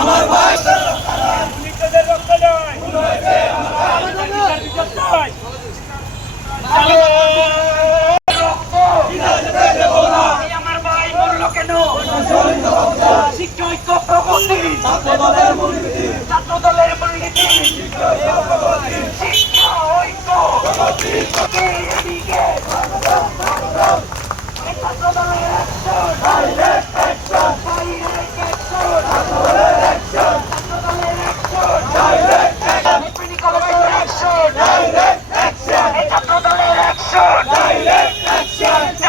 আমার বয়স ছাত্রদলের মূলনীতি। শিক্ষা ঐক্য। ছাত্র দলের অ্যাকশন ডাইরেক্ট অ্যাকশন